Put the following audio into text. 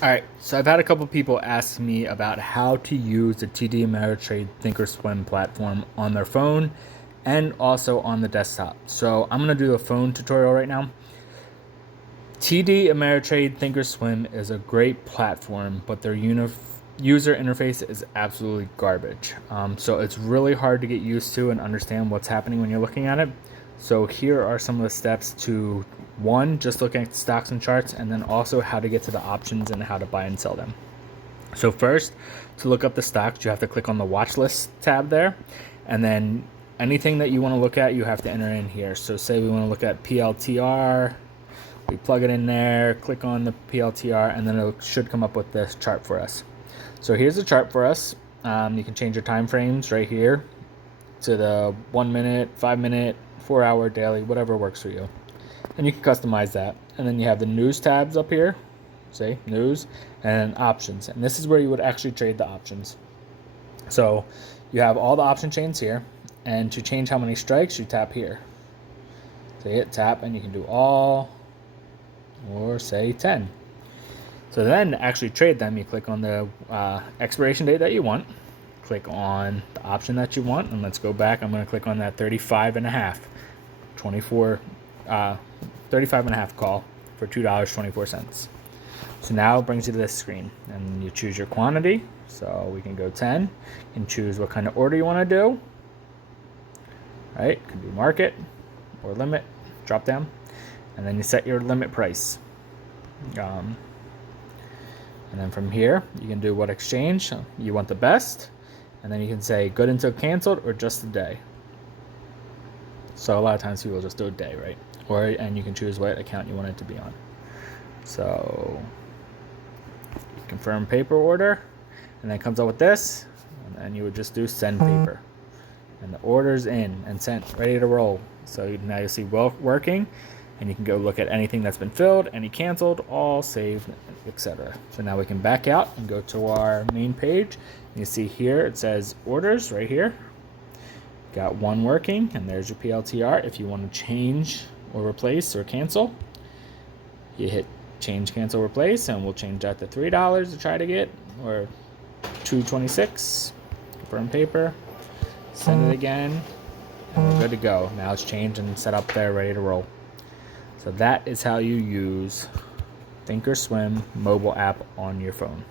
All right, so I've had a couple people ask me about how to use the TD Ameritrade Thinkorswim platform on their phone and also on the desktop. So I'm going to do a phone tutorial right now. TD Ameritrade Thinkorswim is a great platform, but their user interface is absolutely garbage. So it's really hard to get used to and understand what's happening when you're looking at it. So here are some of the steps to one, just looking at stocks and charts, and then also how to get to the options and how to buy and sell them. So first, to look up the stocks, you have to click on the watch list tab there, and then anything that you want to look at, you have to enter in here. So say we want to look at PLTR, we plug it in there, click on the PLTR, and then it should come up with this chart for us. So here's the chart for us. You can change your time frames right here to the 1 minute, 5 minute, 4 hour, daily, whatever works for you. And you can customize that. And then you have the news tabs up here, say news, and options. And this is where you would actually trade the options. So you have all the option chains here, and to change how many strikes, you tap here. So you hit tap, and you can do all, or say 10. So then to actually trade them, you click on the expiration date that you want, click on the option that you want, and let's go back. I'm going to click on that 35 and a half, 35 and a half call for $2.24. So now it brings you to this screen, and you choose your quantity. So we can go 10 and choose what kind of order you want to do. Right, you can do market or limit, drop down, and then you set your limit price. And then from here, you can do what exchange you want the best, and then you can say good until canceled or just a day. So a lot of times people just do a day, right? And you can choose what account you want it to be on. So confirm paper order, and then it comes up with this, and then you would just do send paper, and the order's in and sent, ready to roll. So now you see working, and you can go look at anything that's been filled, any canceled, all saved, etc. So now we can back out and go to our main page. You see here it says orders right here. Got one working, and there's your PLTR. If you want to change or replace or cancel, you hit change, cancel, replace, and we'll change that to $3 to try to get, or $2.26. Confirm paper, send it again, and we're good to go. Now it's changed and set up there, ready to roll. So that is how you use Thinkorswim mobile app on your phone.